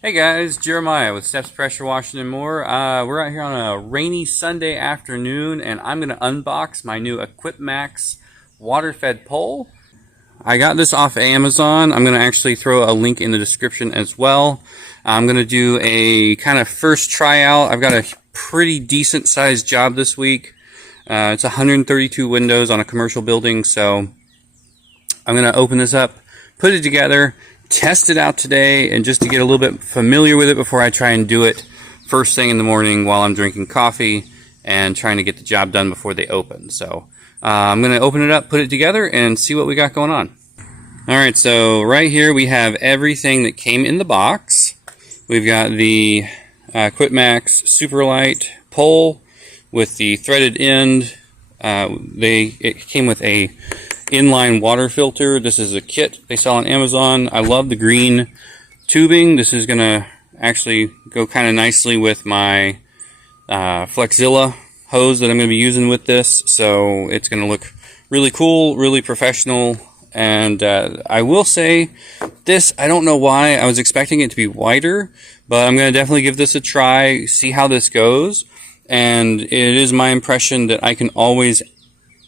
Hey guys, Jeremiah with Steps Pressure Washing and More. We're out here on a rainy Sunday afternoon, and I'm going to unbox my new Equipmaxx Water Fed Pole. I got this off Amazon. I'm going to actually throw a link in the description as well. I'm going to do a kind of first tryout. I've got a pretty decent sized job this week. It's 132 windows on a commercial building, so I'm going to open this up, put it together, test it out today, and just to get a little bit familiar with it before I try and do it first thing in the morning while I'm drinking coffee and trying to get the job done before they open. So I'm going to open it up, put it together, and see what we got going on. Alright, so right here we have everything that came in the box. We've got the Equipmaxx Superlight pole with the threaded end. It came with a inline water filter. This is a kit they sell on Amazon. I love the green tubing. This is going to actually go kind of nicely with my Flexilla hose that I'm going to be using with this. So it's going to look really cool, really professional. And I will say this, I don't know why I was expecting it to be wider, but I'm going to definitely give this a try, see how this goes. And it is my impression that I can always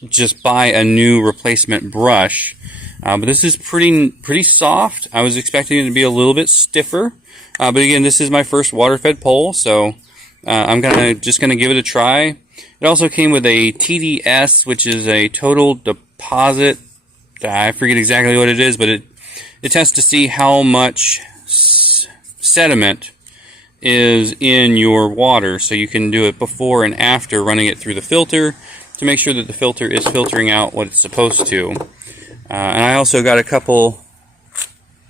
just buy a new replacement brush, but this is pretty soft. I was expecting it to be a little bit stiffer, but again, this is my first water fed pole, so I'm just gonna give it a try. It also came with a TDS, which is a total deposit. I forget exactly what it is, but it tests to see how much sediment is in your water, so you can do it before and after running it through the filter to make sure that the filter is filtering out what it's supposed to. And I also got a couple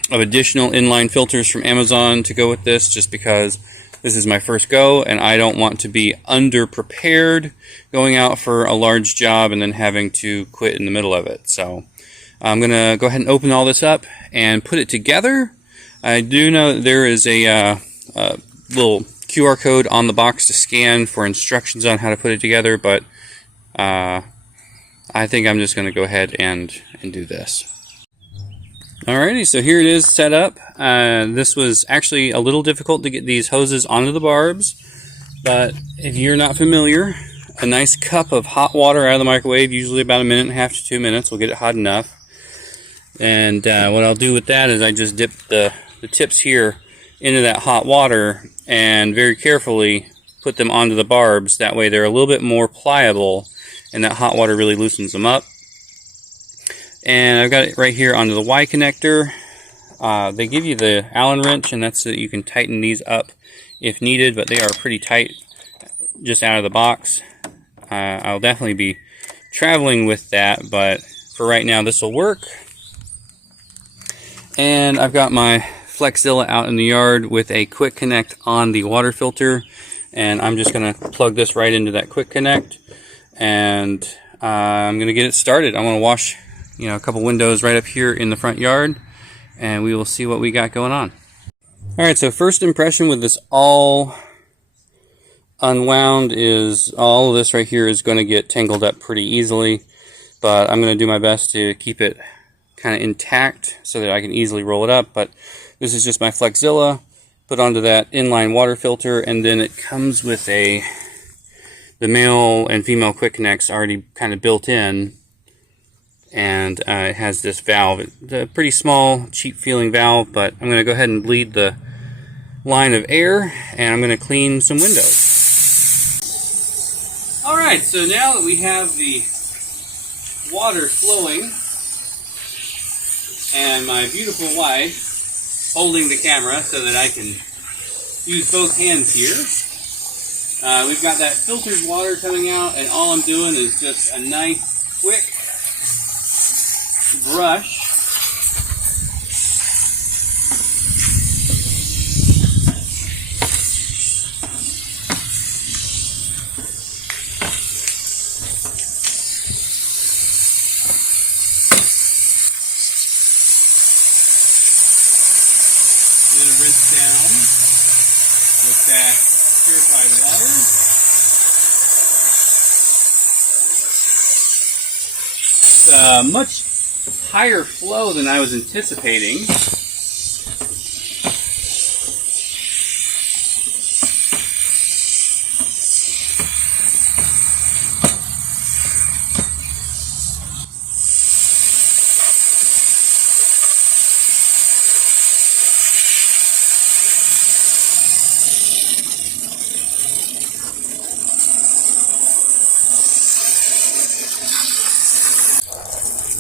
of additional inline filters from Amazon to go with this, just because this is my first go and I don't want to be under-prepared going out for a large job and then having to quit in the middle of it. So I'm going to go ahead and open all this up and put it together. I do know that there is a little QR code on the box to scan for instructions on how to put it together, but I think I'm just going to go ahead and do this. Alrighty, so here it is set up. This was actually a little difficult to get these hoses onto the barbs, but if you're not familiar, a nice cup of hot water out of the microwave, usually about 1.5 to 2 minutes, will get it hot enough. And what I'll do with that is I just dip the tips here into that hot water and very carefully put them onto the barbs. That way they're a little bit more pliable and that hot water really loosens them up. And I've got it right here onto the Y connector. They give you the Allen wrench, and that's so that you can tighten these up if needed, but they are pretty tight just out of the box. I'll definitely be traveling with that, but for right now this will work. And I've got my Flexilla out in the yard with a quick connect on the water filter, and I'm just going to plug this right into that quick connect, and I'm going to get it started. I want to wash a couple windows right up here in the front yard, and we will see what we got going on. Alright, so first impression with this all unwound is all of this right here is going to get tangled up pretty easily, but I'm going to do my best to keep it kind of intact so that I can easily roll it up. But this is just my Flexilla put onto that inline water filter, and then it comes with the male and female quick connects already kind of built in, and it has this valve. It's a pretty small, cheap feeling valve, but I'm going to go ahead and bleed the line of air, and I'm going to clean some windows. Alright, so now that we have the water flowing and my beautiful wife holding the camera so that I can use both hands here, we've got that filtered water coming out, and all I'm doing is just a nice quick brush and then rinse down with that purified water. Much higher flow than I was anticipating.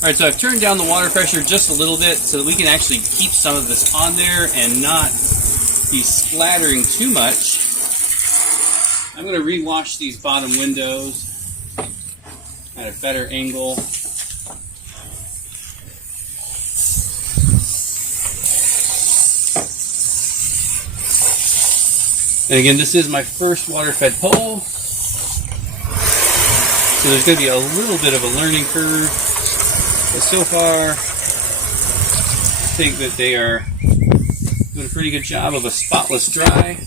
Alright, so I've turned down the water pressure just a little bit so that we can actually keep some of this on there and not be splattering too much. I'm going to rewash these bottom windows at a better angle. And again, this is my first water-fed pole, so there's going to be a little bit of a learning curve, but so far I think that they are doing a pretty good job of a spotless dry.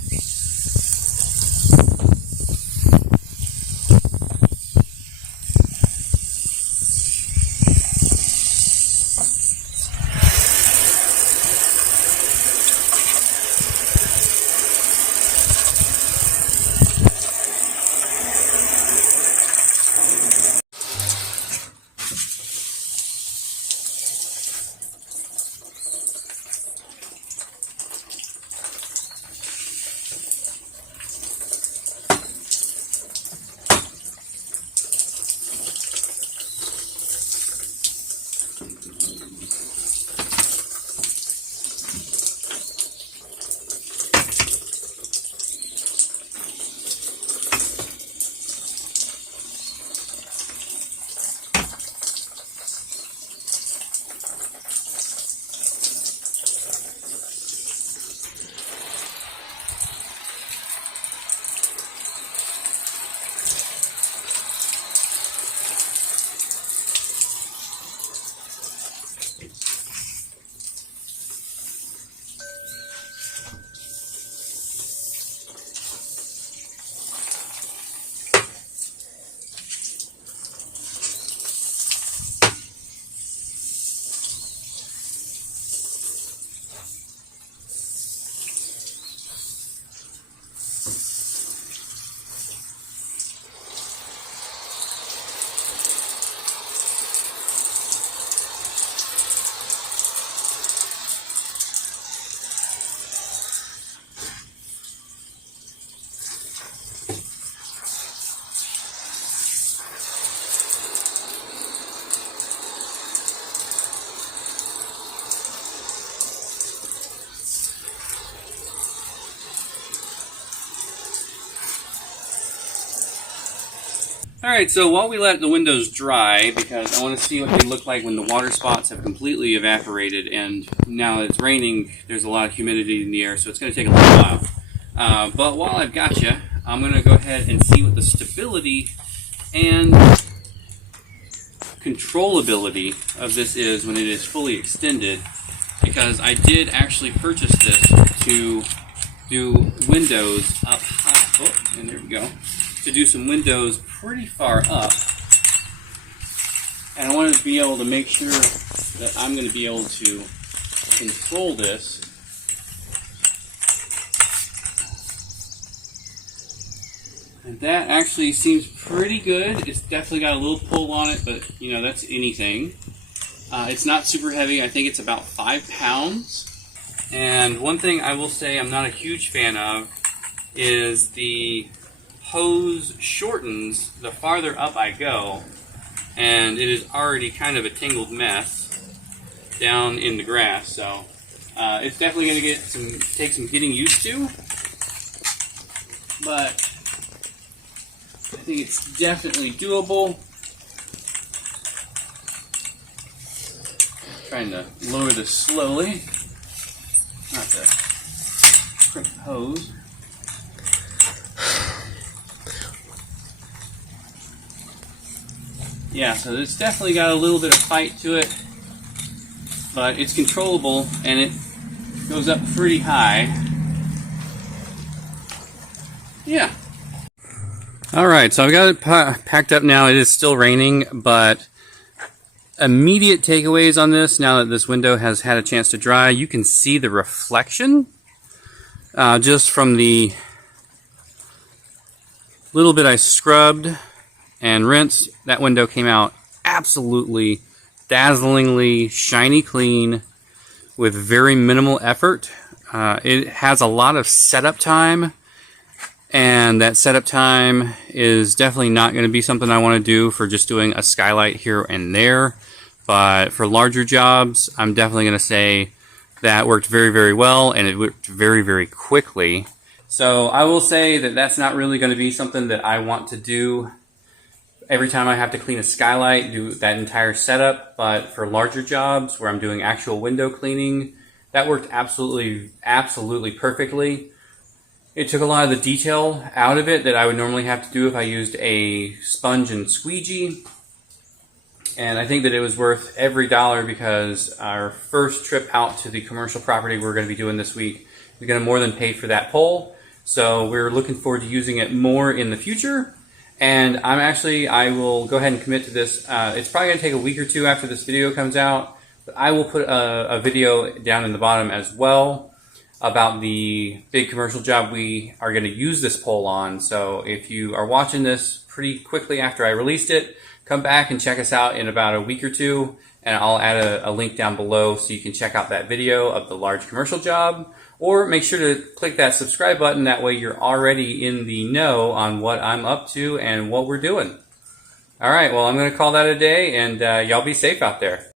Alright, so while we let the windows dry, because I want to see what they look like when the water spots have completely evaporated, and now that it's raining, there's a lot of humidity in the air, so it's going to take a little while. But while I've got you, I'm going to go ahead and see what the stability and controllability of this is when it is fully extended, because I did actually purchase this to do windows up high. Oh, and there we go. To do some windows pretty far up, and I wanted to be able to make sure that I'm going to be able to control this. And that actually seems pretty good. It's definitely got a little pull on it, but you know, that's anything. It's not super heavy. I think it's about 5 pounds. And one thing I will say I'm not a huge fan of is the hose shortens the farther up I go, and it is already kind of a tangled mess down in the grass. So it's definitely going to take some getting used to, but I think it's definitely doable. Trying to lower this slowly, not to crimp the hose. Yeah, so it's definitely got a little bit of fight to it, but it's controllable and it goes up pretty high. Yeah. Alright, so I've got it packed up now. It is still raining, but immediate takeaways on this, now that this window has had a chance to dry, you can see the reflection just from the little bit I scrubbed and rinsed. That window came out absolutely dazzlingly shiny clean with very minimal effort. It has a lot of setup time, and that setup time is definitely not going to be something I want to do for just doing a skylight here and there. but for larger jobs, I'm definitely going to say that worked very, very well, and it worked very, very quickly. So I will say that that's not really going to be something that I want to do every time I have to clean a skylight, do that entire setup. But for larger jobs where I'm doing actual window cleaning, that worked absolutely, absolutely perfectly. It took a lot of the detail out of it that I would normally have to do if I used a sponge and squeegee. And I think that it was worth every dollar, because our first trip out to the commercial property we're going to be doing this week, we're going to more than pay for that pole. So we're looking forward to using it more in the future. And I will go ahead and commit to this. It's probably going to take a week or two after this video comes out, but I will put a video down in the bottom as well about the big commercial job we are going to use this pole on. So if you are watching this pretty quickly after I released it, come back and check us out in about a week or two, and I'll add a link down below so you can check out that video of the large commercial job. Or make sure to click that subscribe button, that way you're already in the know on what I'm up to and what we're doing. Alright, well, I'm going to call that a day, and y'all be safe out there.